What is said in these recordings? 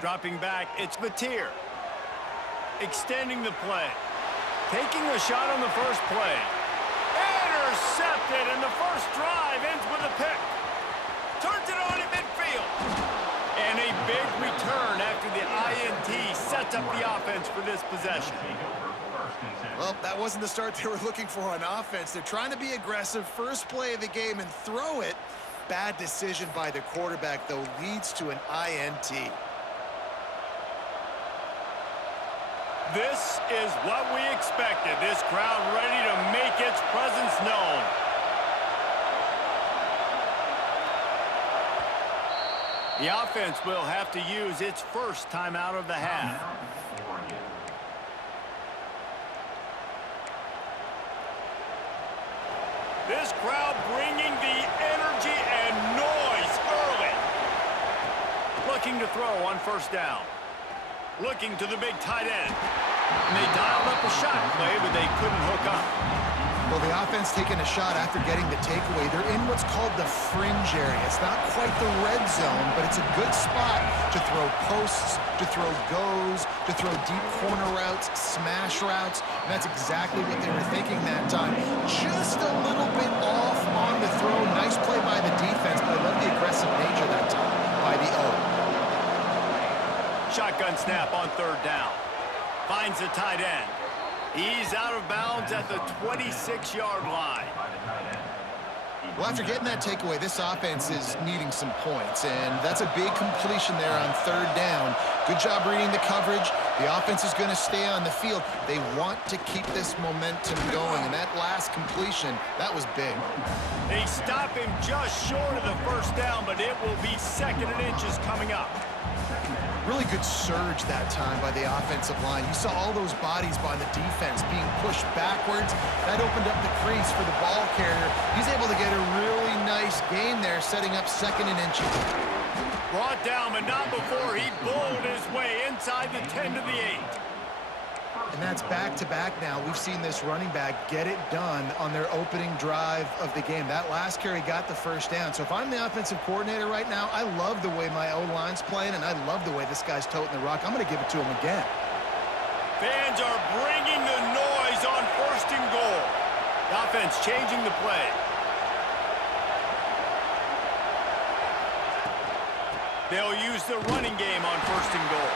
Dropping back, it's Mateer. Extending the play. Taking a shot on the first play. Intercepted, and the first drive ends with a pick. Turns it on in midfield. And a big return after the INT sets up the offense for this possession. Well, that wasn't the start they were looking for on offense. They're trying to be aggressive, first play of the game, and throw it. Bad decision by the quarterback, though, leads to an INT. This is what we expected. This crowd ready to make its presence known. The offense will have to use its first timeout of the half. This crowd bringing the energy and noise early. Looking to throw on first down. Looking to the big tight end. And they dialed up a shot play, but they couldn't hook up. Well, the offense taking a shot after getting the takeaway. They're in what's called the fringe area. It's not quite the red zone, but it's a good spot to throw posts, to throw goes, to throw deep corner routes, smash routes. And that's exactly what they were thinking that time. Just a little bit off on the throw. Nice play by the defense, but I love the aggressive nature that time by the O. Shotgun snap on third down. Finds the tight end. He's out of bounds at the 26-yard line. Well, after getting that takeaway, this offense is needing some points, and that's a big completion there on third down. Good job reading the coverage. The offense is going to stay on the field. They want to keep this momentum going, and that last completion, that was big. They stop him just short of the first down, but it will be second and inches coming up. Really good surge that time by the offensive line. You saw all those bodies by the defense being pushed backwards. That opened up the crease for the ball carrier. He's able to get a really nice gain there, setting up second and inches. Brought down, but not before he bowled his way inside the 10 to the 8. And that's back-to-back now. We've seen this running back get it done on their opening drive of the game. That last carry got the first down. So if I'm the offensive coordinator right now, I love the way my O-line's playing, and I love the way this guy's toting the rock. I'm going to give it to him again. Fans are bringing the noise on first and goal. The offense changing the play. They'll use the running game on first and goal.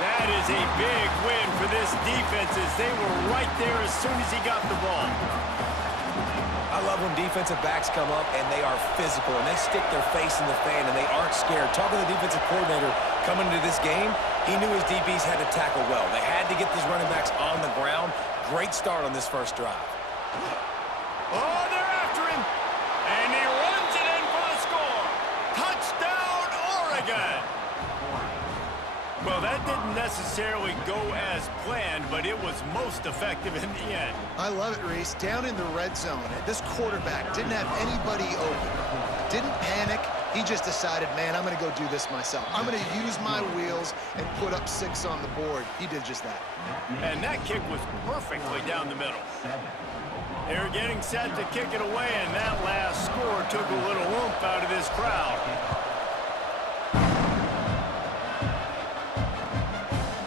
That is a big win for this defense as they were right there as soon as he got the ball. I love when defensive backs come up and they are physical and they stick their face in the fan and they aren't scared. Talking to the defensive coordinator coming into this game, he knew his DBs had to tackle well. They had to get these running backs on the ground. Great start on this first drive. Oh, they're after him. And he runs it in for the score. Touchdown, Oregon. Well, that didn't necessarily go as planned, but it was most effective in the end. I love it, Reese. Down in the red zone, this quarterback didn't have anybody open. Didn't panic. He just decided, man, I'm going to go do this myself. I'm going to use my wheels and put up 6 on the board. He did just that. And that kick was perfectly down the middle. They're getting set to kick it away, and that last score took a little oomph out of this crowd.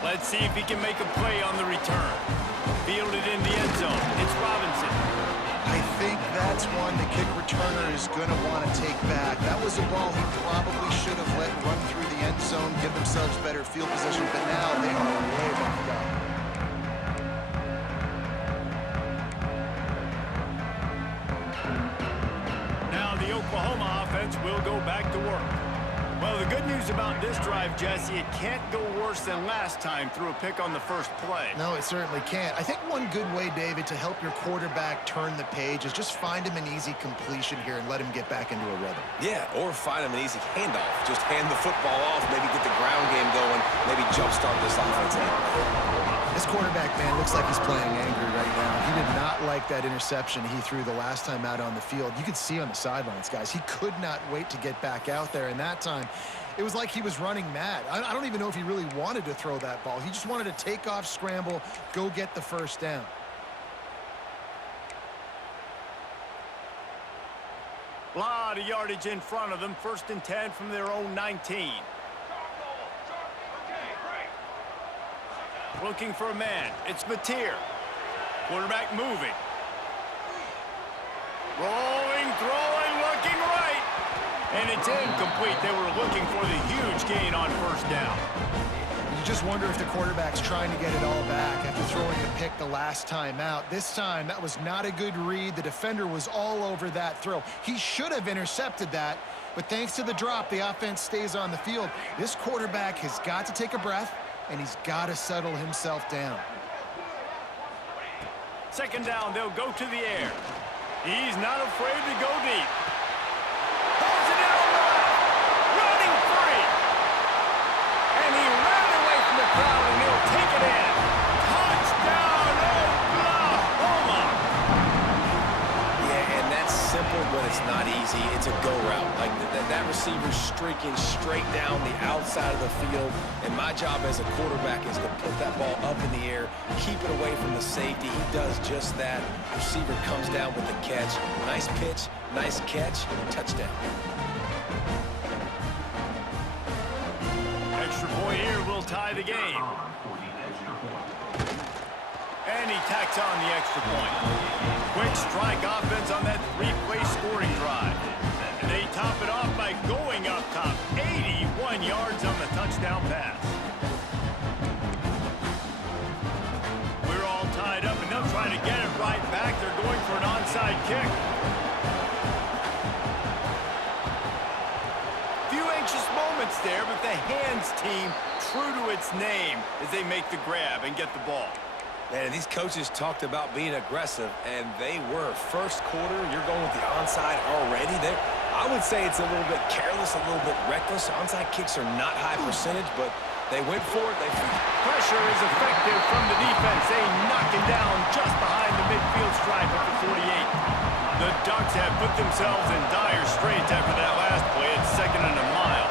Let's see if he can make a play on the return. Fielded in the end zone. It's Robinson. I think that's one the kick returner is going to want to take back. That was a ball he probably should have let run through the end zone, give themselves better field position, but now they are way back up. Now the Oklahoma offense will go back to work. Well, the good news about this drive, Jesse, it can't go worse than last time through a pick on the first play. No, it certainly can't. I think one good way, David, to help your quarterback turn the page is just find him an easy completion here and let him get back into a rhythm. Yeah, or find him an easy handoff. Just hand the football off, maybe get the ground game going, maybe jumpstart this offense. This quarterback, man, looks like he's playing angry right now. He did not like that interception he threw the last time out on the field. You could see on the sidelines, guys, he could not wait to get back out there. And that time, it was like he was running mad. I don't even know if he really wanted to throw that ball. He just wanted to take off, scramble, go get the first down. A lot of yardage in front of them. 1st and 10 from their own 19. Looking for a man. It's Mateer. Quarterback moving. Rolling, throwing, looking right. And it's incomplete. They were looking for the huge gain on first down. You just wonder if the quarterback's trying to get it all back after throwing the pick the last time out. This time, that was not a good read. The defender was all over that throw. He should have intercepted that, but thanks to the drop, the offense stays on the field. This quarterback has got to take a breath, and he's got to settle himself down. Second down, they'll go to the air. He's not afraid to go deep. Throws it in on the left. Running free. And he ran away from the crowd, and he'll take it in. Touchdown, Oklahoma! Yeah, and that's simple, but it's not easy. It's a go route. Like that receiver's streaking straight down the outside of the field, and my job as a quarterback is to put that ball up in the air, keep it away from the safety. He does just that. Receiver comes down with the catch. Nice pitch, nice catch, touchdown. Extra point here will tie the game. And he tacks on the extra point. Quick strike offense on that three-play scoring drive. And they top it off by going up top. 81 yards on the touchdown pass. We're all tied up, and they'll try to get it right back. They're going for an onside kick. Few anxious moments there, but the hands team true to its name as they make the grab and get the ball. Man, these coaches talked about being aggressive, and they were. First quarter, you're going with the onside already. I would say it's a little bit careless, a little bit reckless. Onside kicks are not high percentage, but they went for it. Pressure is effective from the defense. They knock it down just behind the midfield stripe at the 48. The Ducks have put themselves in dire straits after that last play. It's second and a mile.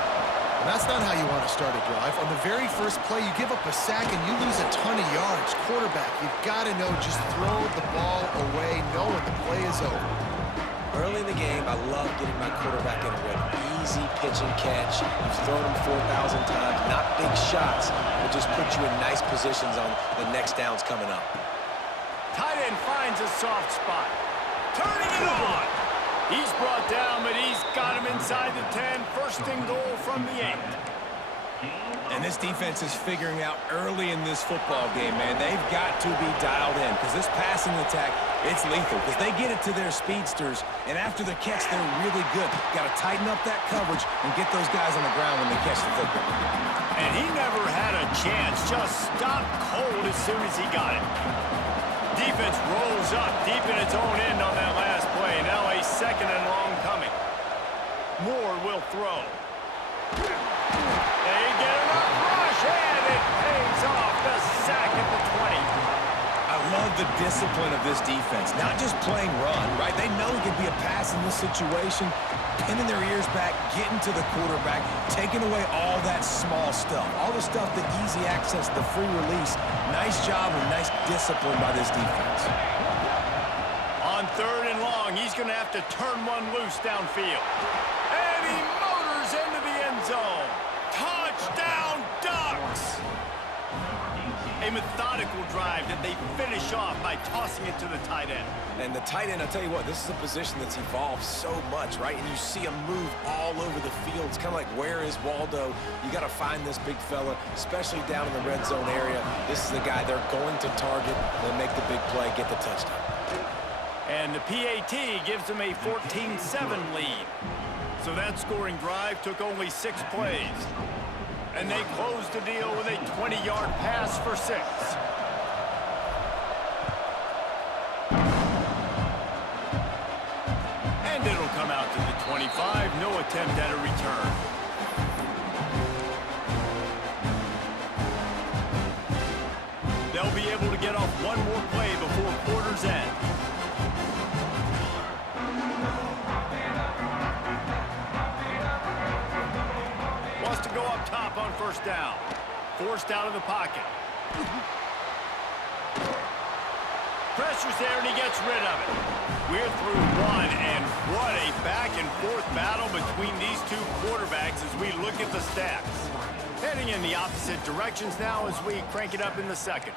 And that's not how you want to start a drive. On the very first play, you give up a sack and you lose a ton of yards. Quarterback, you've got to know, just throw the ball away, know when the play is over. Early in the game, I love getting my quarterback in a rhythm. Easy pitch and catch. You've thrown him 4,000 times. Not big shots, but just put you in nice positions on the next downs coming up. Tight end finds a soft spot. Turning it on. He's brought down, but he's got him inside the 10. First and goal from the 8. And this defense is figuring out early in this football game, man. They've got to be dialed in because this passing attack, it's lethal because they get it to their speedsters, and after the catch, they're really good. Got to tighten up that coverage and get those guys on the ground when they catch the football. And he never had a chance. Just stopped cold as soon as he got it. Defense rolls up deep in its own end on that last play. Now a second and long coming. Moore will throw. They get enough rush, and it pays off. The sack at the 20. I love the discipline of this defense. Not just playing run, right? They know it could be a pass in this situation, pinning their ears back, getting to the quarterback, taking away all that small stuff. All the stuff, the easy access, the free release. Nice job and nice discipline by this defense. On third and long, he's going to have to turn one loose downfield. And he motors into the end zone. Touchdown, Ducks! A methodical drive that they finish off by tossing it to the tight end. And the tight end, I'll tell you what, this is a position that's evolved so much, right? And you see him move all over the field. It's kind of like, where is Waldo? You got to find this big fella, especially down in the red zone area. This is the guy they're going to target. They'll make the big play, get the touchdown. And the PAT gives them a 14-7 lead. So that scoring drive took only 6 plays. And they closed the deal with a 20-yard pass for 6. And it'll come out to the 25. No attempt at a return. They'll be able to get off one more play before quarter's end. Wants to go up top on first down. Forced out of the pocket. Pressure's there, and he gets rid of it. We're through one, and what a back-and-forth battle between these two quarterbacks as we look at the stats. Heading in the opposite directions now as we crank it up in the second.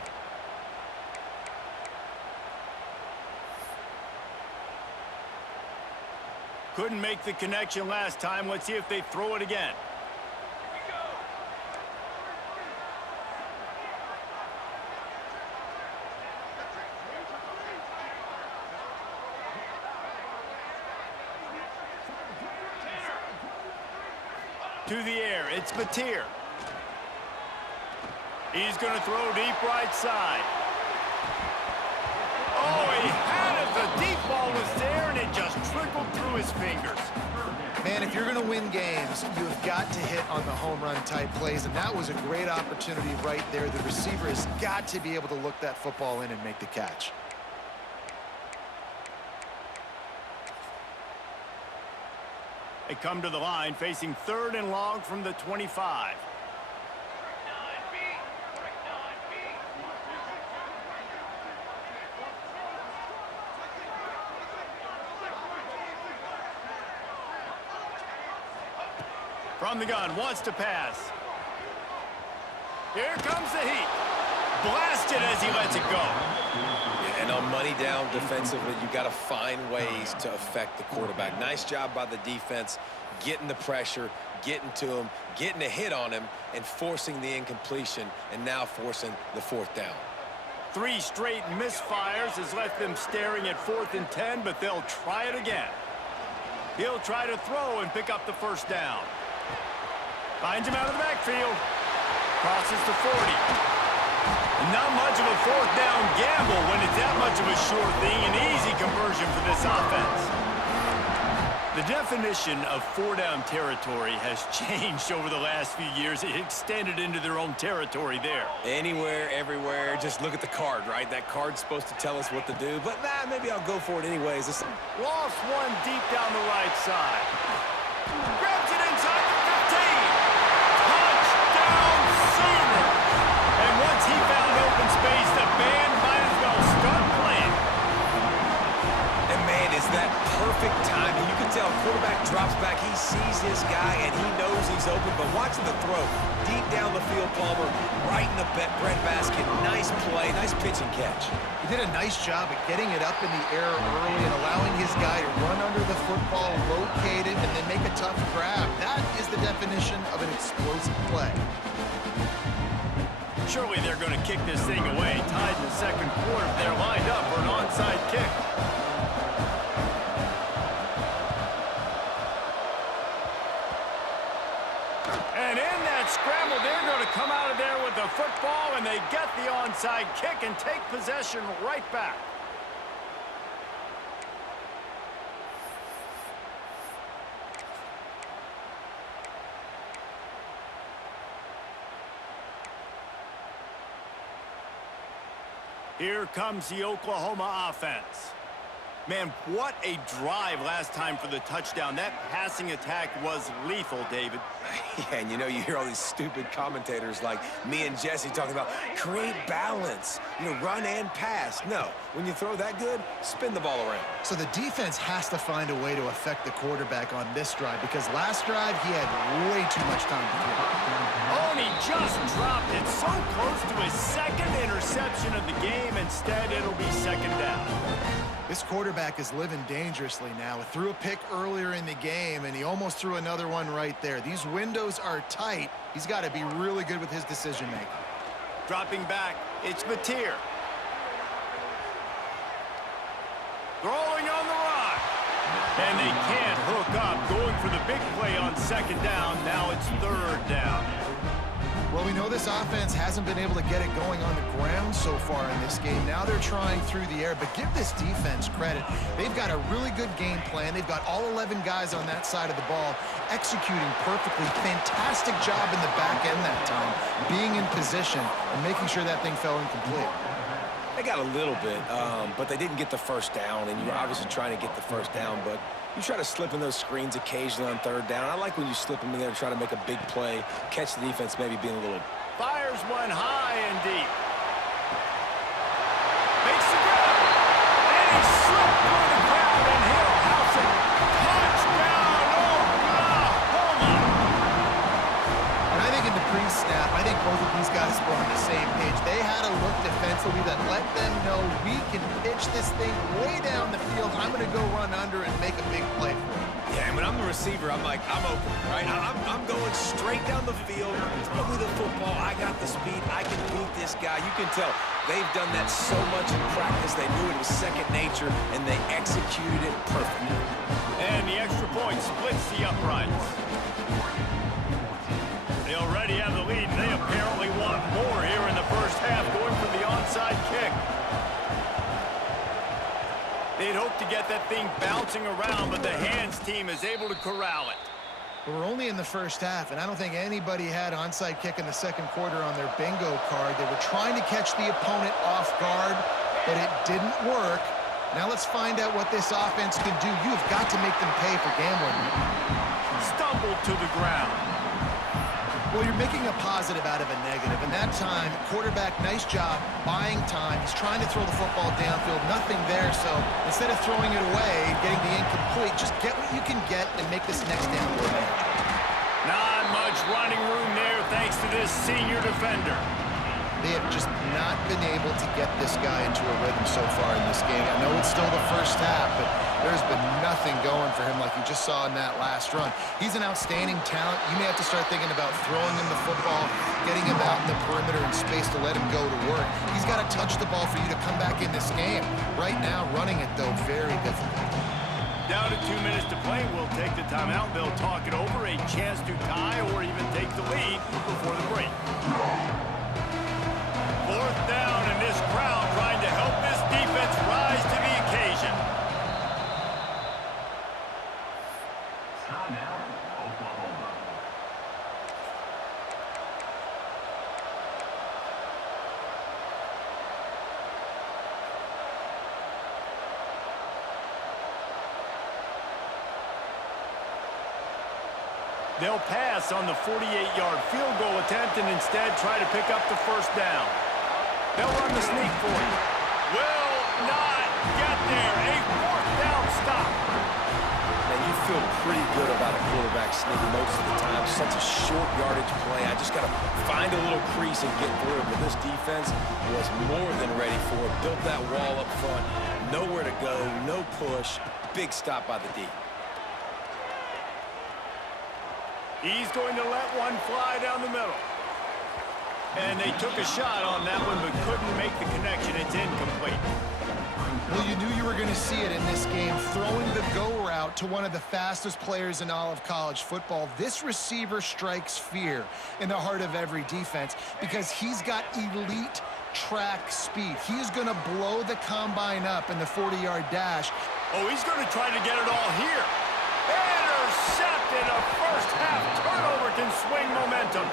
Couldn't make the connection last time. Let's see if they throw it again. To the air, it's Mateer. He's going to throw deep right side. Oh, he had it. The deep ball was there, and it just trickled through his fingers. Man, if you're going to win games, you've got to hit on the home run type plays, and that was a great opportunity right there. The receiver has got to be able to look that football in and make the catch. They come to the line facing 3rd and long from the 25. From the gun, wants to pass. Here comes the heat. Blasted as he lets it go. Yeah, and on money down defensively, you got to find ways to affect the quarterback. Nice job by the defense, getting the pressure, getting to him, getting a hit on him, and forcing the incompletion, and now forcing the 4th down. 3 straight misfires has left them staring at 4th and 10, but they'll try it again. He'll try to throw and pick up the 1st down. Finds him out of the backfield. Crosses the 40. Not much of a 4th down gamble when it's that much of a sure thing. An easy conversion for this offense. The definition of 4-down territory has changed over the last few years. It extended into their own territory there. Anywhere, everywhere, just look at the card, right? That card's supposed to tell us what to do, but maybe I'll go for it anyways. Lost one deep down the right side. Grabs it inside the 15. Touchdown Sooners! And once he found open space, the band might as well start playing. And man, is that perfect timing. You can tell quarterback drops back, he sees his guy, and he knows he's open, but watch the throw. Deep down the field, Palmer, right in the bread basket. Nice play, nice pitch and catch. He did a nice job at getting it up in the air early and allowing his guy to run under the football, locate it, and then make a tough grab. That is the definition of an explosive play. Surely they're going to kick this thing away. Tied in the second quarter. They're lined up for an onside kick. And in that scramble, they're going to come out of there with the football, and they get the onside kick and take possession right back. Here comes the Oklahoma offense. Man, what a drive last time for the touchdown. That passing attack was lethal, David. Yeah, and you hear all these stupid commentators like me and Jesse talking about create balance, run and pass. No, when you throw that good, spin the ball around. So the defense has to find a way to affect the quarterback on this drive because last drive he had way too much time to throw. Oh, and he just dropped it so close to his 2nd interception of the game. Instead, it'll be 2nd down. This quarterback is living dangerously now. He threw a pick earlier in the game, and he almost threw another one right there. These windows are tight. He's got to be really good with his decision-making. Dropping back, it's Mateer. Throwing on the run. And they can't hook up. Going for the big play on 2nd down. Now it's 3rd down. Well, we know this offense hasn't been able to get it going on the ground so far in this game. Now they're trying through the air, but give this defense credit. They've got a really good game plan. They've got all 11 guys on that side of the ball executing perfectly. Fantastic job in the back end that time, being in position and making sure that thing fell incomplete. They got a little bit, but they didn't get the 1st down, and you were obviously trying to get the 1st down, but you try to slip in those screens occasionally on 3rd down. I like when you slip them in there to try to make a big play, catch the defense maybe being a little... Fires one high and deep. Makes the grab. And he slipped through the crowd, and he'll house it. Touchdown, Oklahoma! And I think in the preseason, defensively that let them know we can pitch this thing way down the field. I'm going to go run under and make a big play for it. Yeah, and when I'm the receiver, I'm like, I'm open, right? I'm going straight down the field. Throw me the football. I got the speed. I can beat this guy. You can tell they've done that so much in practice. They knew it was second nature, and they executed it perfectly. And the extra point splits the uprights. They already have the lead, and they apparently want more here in the first half, going for the onside kick. They'd hoped to get that thing bouncing around, but the hands team is able to corral it. We're only in the first half, and I don't think anybody had onside kick in the second quarter on their bingo card. They were trying to catch the opponent off guard, but it didn't work. Now let's find out what this offense can do. You've got to make them pay for gambling. Stumbled to the ground. Well, you're making a positive out of a negative, and that time, quarterback, nice job, buying time. He's trying to throw the football downfield, nothing there, so instead of throwing it away, getting the incomplete, just get what you can get and make this next down more manageable. Not much running room there thanks to this senior defender. They have just not been able to get this guy into a rhythm so far in this game. I know it's still the first half, but there's been nothing going for him like you just saw in that last run. He's an outstanding talent. You may have to start thinking about throwing him the football, getting him out in the perimeter in space to let him go to work. He's got to touch the ball for you to come back in this game. Right now, running it, though, very difficult. Down to 2 minutes to play. We'll take the timeout. They'll talk it over. A chance to tie or even take the lead before the break. Fourth down, and this crowd trying to help this defense rise to the occasion. They'll pass on the 48-yard field goal attempt and instead try to pick up the first down. They'll run the sneak for it. Will not get there. A fourth down stop. And you feel pretty good about a quarterback sneak most of the time. Such a short yardage play. I just got to find a little crease and get through it. But this defense was more than ready for it. Built that wall up front. Nowhere to go. No push. Big stop by the D. He's going to let one fly down the middle. And they took a shot on that one, but couldn't make the connection. It's incomplete. Well, you knew you were going to see it in this game. Throwing the go route to one of the fastest players in all of college football. This receiver strikes fear in the heart of every defense because he's got elite track speed. He is going to blow the combine up in the 40-yard dash. Oh, he's going to try to get it all here. Intercepted. A first half turnover can swing momentum.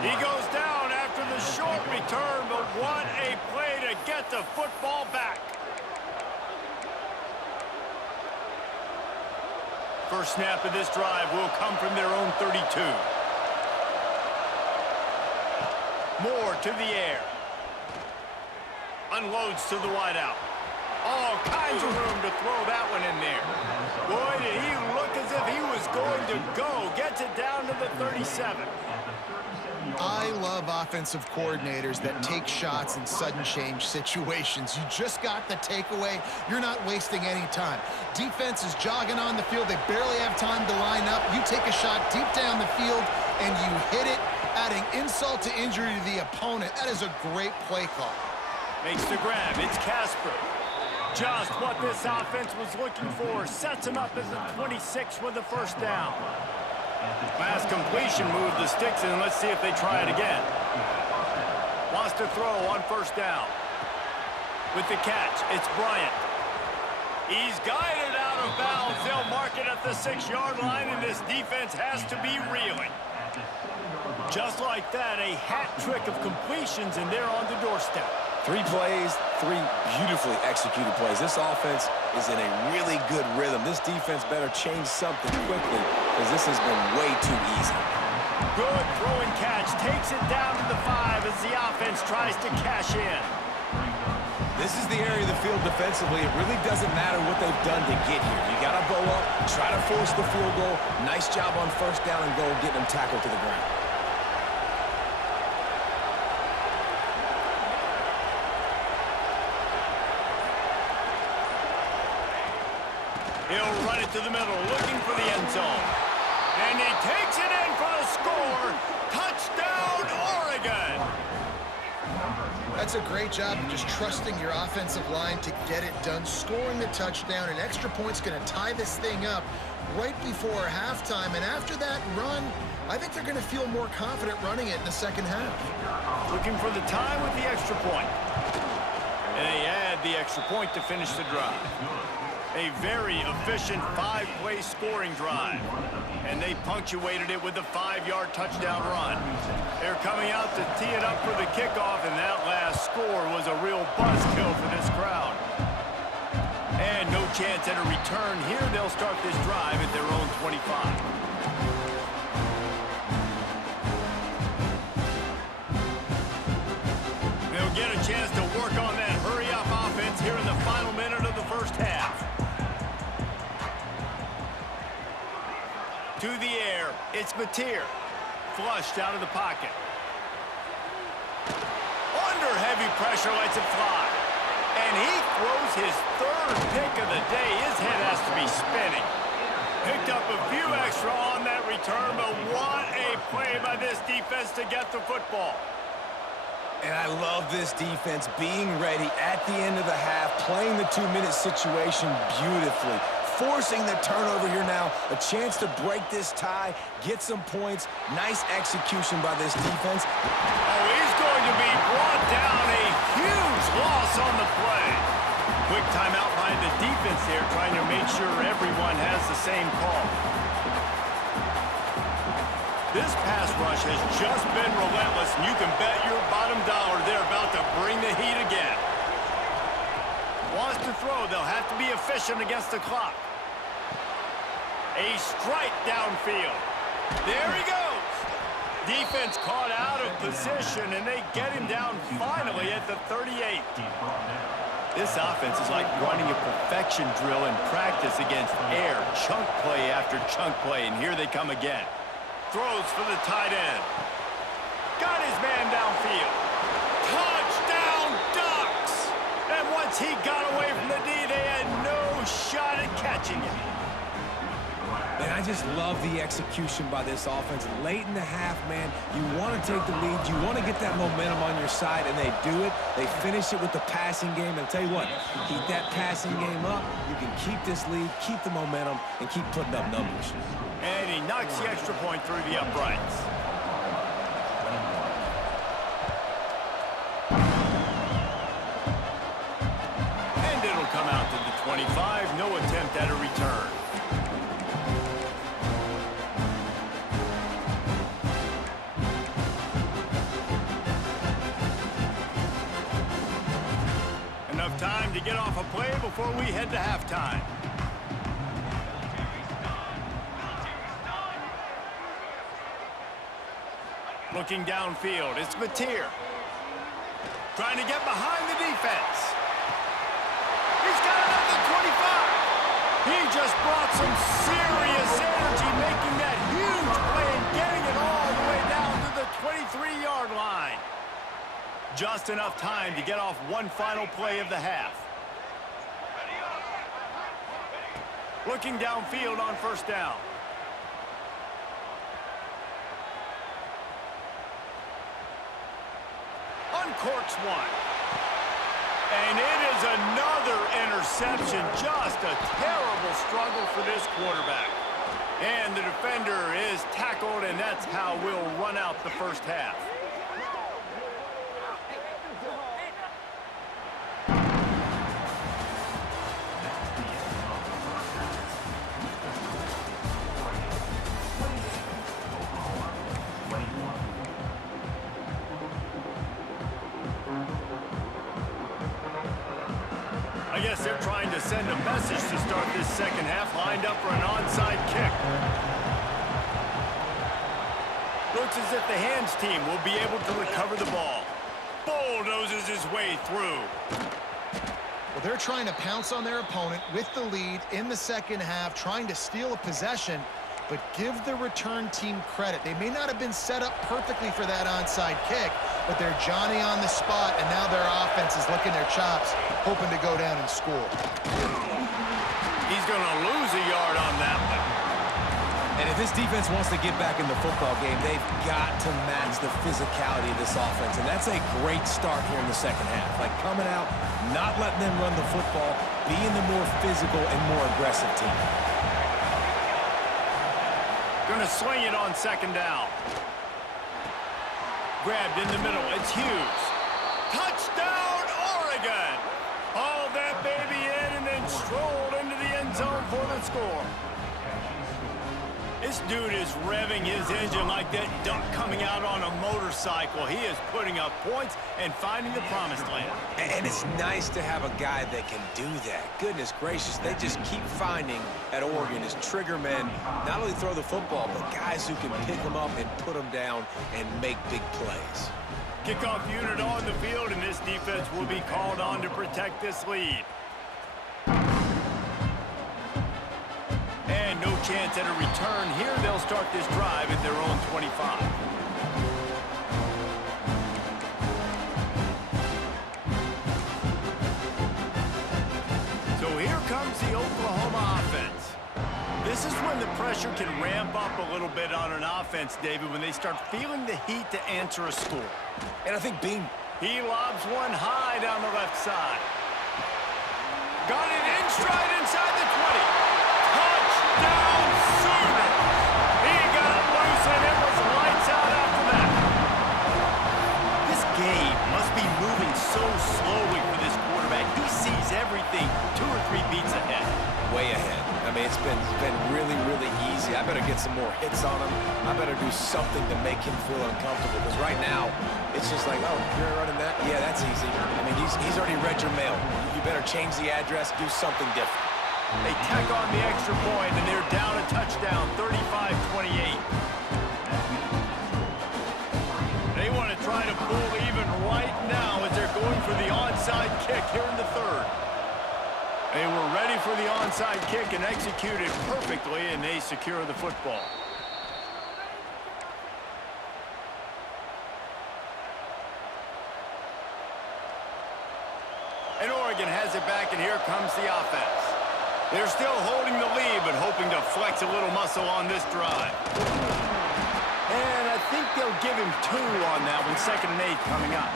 He goes down after the short return, but what a play to get the football back. First snap of this drive will come from their own 32. Moore to the air. Unloads to the wideout. All kinds of room to throw that one in there. Boy, did he look as if he was going to go. Gets it down to the 37. I love offensive coordinators that take shots in sudden change situations. You just got the takeaway. You're not wasting any time. Defense is jogging on the field. They barely have time to line up. You take a shot deep down the field, and you hit it, adding insult to injury to the opponent. That is a great play call. Makes the grab. It's Casper. Just what this offense was looking for. Sets him up at the 26 with the first down. Last completion moved the sticks in. Let's see if they try it again. Wants to throw on first down. With the catch, it's Bryant. He's guided out of bounds. They'll mark it at the 6-yard line, and this defense has to be reeling. Just like that, a hat trick of completions, and they're on the doorstep. 3 plays, 3 beautifully executed plays. This offense is in a really good rhythm. This defense better change something quickly because this has been way too easy. Good throwing catch. Takes it down to the 5 as the offense tries to cash in. This is the area of the field defensively. It really doesn't matter what they've done to get here. You got to bow up, try to force the field goal. Nice job on first down and goal, getting them tackled to the ground. He'll run it to the middle, looking for the end zone. And he takes it in for the score. Touchdown, Oregon! That's a great job of just trusting your offensive line to get it done, scoring the touchdown. An extra point's going to tie this thing up right before halftime. And after that run, I think they're going to feel more confident running it in the second half. Looking for the tie with the extra point. And they add the extra point to finish the drive. A very efficient 5-play scoring drive. And they punctuated it with a 5-yard touchdown run. They're coming out to tee it up for the kickoff, and that last score was a real buzzkill for this crowd. And no chance at a return here. They'll start this drive at their own 25. They'll get a chance to work on that hurry-up offense here in the final minute of the first half. To the air, it's Mateer. Flushed out of the pocket. Under heavy pressure, lets it fly. And he throws his third pick of the day. His head has to be spinning. Picked up a few extra on that return, but what a play by this defense to get the football. And I love this defense being ready at the end of the half, playing the 2-minute situation beautifully, forcing the turnover here now, a chance to break this tie, get some points. Nice execution by this defense. Oh, he's going to be brought down. A huge loss on the play. Quick timeout by the defense here, trying to make sure everyone has the same call. This pass rush has just been relentless, and you can bet your bottom dollar they're about to bring the heat again. Wants to throw, they'll have to be efficient against the clock. A strike downfield. There he goes. Defense caught out of position, and they get him down finally at the 38. This offense is like running a perfection drill in practice against air, chunk play after chunk play, and here they come again. Throws for the tight end. Got his man downfield. Touchdown, Ducks! And once he got away from the D, they had no shot at catching him. And I just love the execution by this offense. Late in the half, man, you want to take the lead. You want to get that momentum on your side, and they do it. They finish it with the passing game. And I'll tell you what, keep that passing game up. You can keep this lead, keep the momentum, and keep putting up numbers. And he knocks the extra point through the uprights. And it'll come out to the 25. No attempt at a return. Enough time to get off a play before we head to halftime. Looking downfield, it's Mateer. Trying to get behind the defense. He's got it at the 25. He just brought some serious energy, making that huge play and getting it all the way down to the 23-yard line. Just enough time to get off one final play of the half. Looking downfield on first down. Uncorks one. And it is another interception. Just a terrible struggle for this quarterback. And the defender is tackled, and that's how we'll run out the first half. I guess they're trying to send a message to start this second half, lined up for an onside kick. Looks as if the hands team will be able to recover the ball. Bulldozes his way through. Well, they're trying to pounce on their opponent with the lead in the second half, trying to steal a possession, but give the return team credit. They may not have been set up perfectly for that onside kick, but they're Johnny on the spot, and now their offense is licking their chops, hoping to go down and score. He's going to lose a yard on that one. And if this defense wants to get back in the football game, they've got to match the physicality of this offense. And that's a great start here in the second half. Like coming out, not letting them run the football, being the more physical and more aggressive team. Going to swing it on second down. Grabbed in the middle. It's Hughes. Touchdown, Oregon! Hauled that baby in and then strolled into the end zone for the score. This dude is revving his engine like that duck coming out on a motorcycle. He is putting up points and finding the promised land. And it's nice to have a guy that can do that. Goodness gracious, they just keep finding at Oregon is trigger men, not only throw the football, but guys who can pick them up and put them down and make big plays. Kickoff unit on the field, and this defense will be called on to protect this lead. And no chance at a return here. They'll start this drive at their own 25. So here comes the Oklahoma offense. This is when the pressure can ramp up a little bit on an offense, David, when they start feeling the heat to answer a score. And I think He lobs one high down the left side. Got it in stride inside the 20. Touchdown, Sooners! He got it loose, and it was lights out after that. This game must be moving so slowly for this quarterback. He sees everything 2 or 3 beats ahead. way ahead. I mean, it's been really, really easy. I better get some more hits on him. I better do something to make him feel uncomfortable, because right now, it's just like, oh, you're running that? Yeah, that's easy. I mean, he's already read your mail. You better change the address, do something different. They tack on the extra point, and they're down a touchdown, 35-28. They want to try to pull even right now as they're going for the onside kick here in the third. They were ready for the onside kick and executed perfectly, and they secure the football. And Oregon has it back, and here comes the offense. They're still holding the lead, but hoping to flex a little muscle on this drive. And I think they'll give him 2 on that one, 2nd and 8 coming up.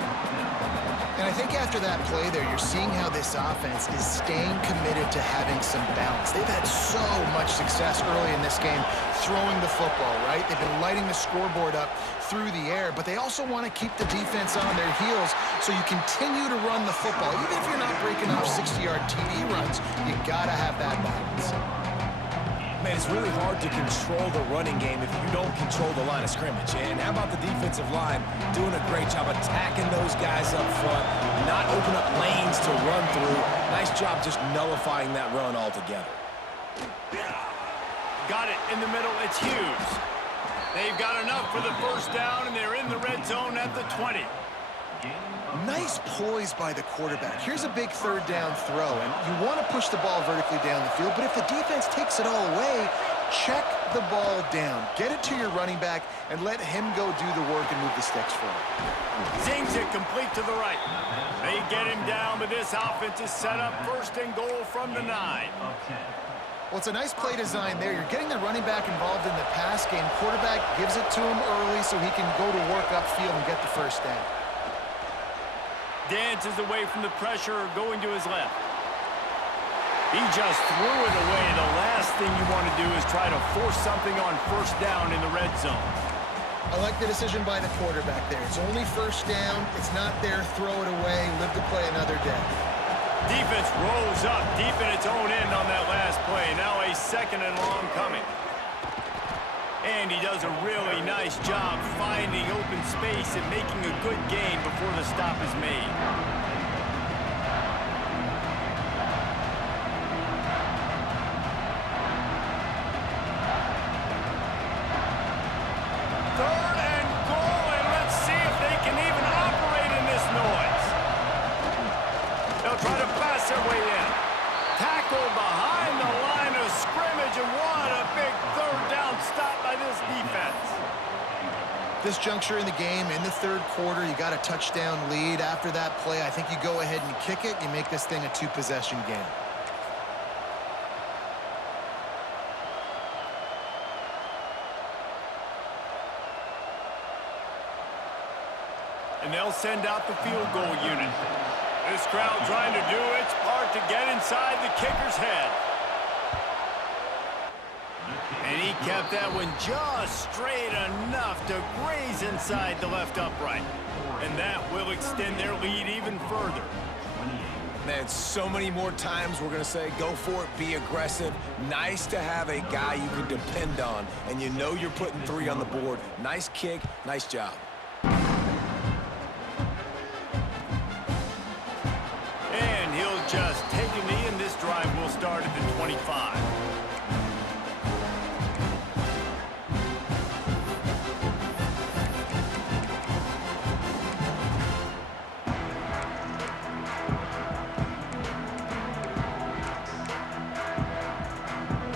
And I think after that play there, you're seeing how this offense is staying committed to having some balance. They've had so much success early in this game throwing the football, right? They've been lighting the scoreboard up through the air, but they also want to keep the defense on their heels, so you continue to run the football. Even if you're not breaking off 60-yard TD runs, you got to have that balance. Man, it's really hard to control the running game if you don't control the line of scrimmage. And how about the defensive line doing a great job attacking those guys up front, not open up lanes to run through. Nice job just nullifying that run altogether. Got it in the middle. It's Hughes. They've got enough for the first down, and they're in the red zone at the 20. Nice poise by the quarterback. Here's a big 3rd down throw, and you want to push the ball vertically down the field, but if the defense takes it all away, check the ball down. Get it to your running back and let him go do the work and move the sticks for him. Zings it complete to the right. They get him down, but this offense is set up 1st and goal from the 9. Well, it's a nice play design there. You're getting the running back involved in the pass game. Quarterback gives it to him early so he can go to work upfield and get the first down. Dances away from the pressure, going to his left. He just threw it away. The last thing you want to do is try to force something on 1st down in the red zone. I like the decision by the quarterback there. It's only 1st down. It's not there. Throw it away. Live to play another day. Defense rolls up deep in its own end on that last play. Now a 2nd and long coming. And he does a really nice job finding open space and making a good gain before the stop is made. Third and goal, and let's see if they can even operate in this noise. They'll try to pass their way in. Tackled behind the line of scrimmage, and what a big 3rd down stop by this defense. This juncture in the game, in the 3rd quarter, you got a touchdown lead. After that play, I think you go ahead and kick it. You make this thing a 2-possession game. And they'll send out the field goal unit. This crowd trying to do its part to get inside the kicker's head. And he kept that one just straight enough to graze inside the left upright. And that will extend their lead even further. Man, so many more times we're going to say, go for it, be aggressive. Nice to have a guy you can depend on, and you know you're putting 3 on the board. Nice kick, nice job. And he'll just take a knee, and this drive will start at the 25.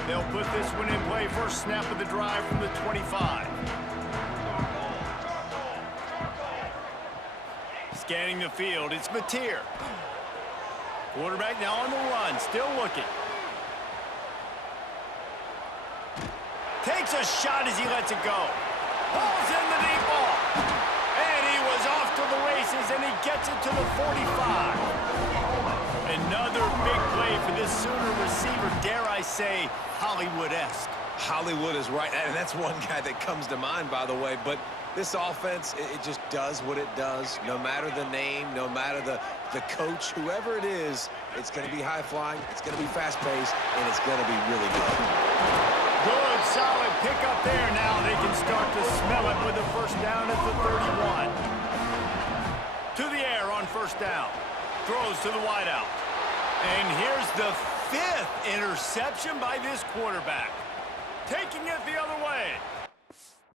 They'll put this one in play. First snap of the drive from the 25. Scanning the field, it's Mateer. Quarterback now on the run, still looking. Takes a shot as he lets it go. Ball's in the deep ball. And he was off to the races, and he gets it to the 45. Another big play for this Sooner receiver, dare I say, Hollywood-esque. Hollywood is right, and that's one guy that comes to mind, by the way. But this offense, it just does what it does. No matter the name, no matter the coach, whoever it is, it's going to be high-flying, it's going to be fast-paced, and it's going to be really good. Good, solid pickup there. Now they can start to smell it with a first down at the 31. To the air on first down. Throws to the wideout. And here's the 5th interception by this quarterback. Taking it the other way.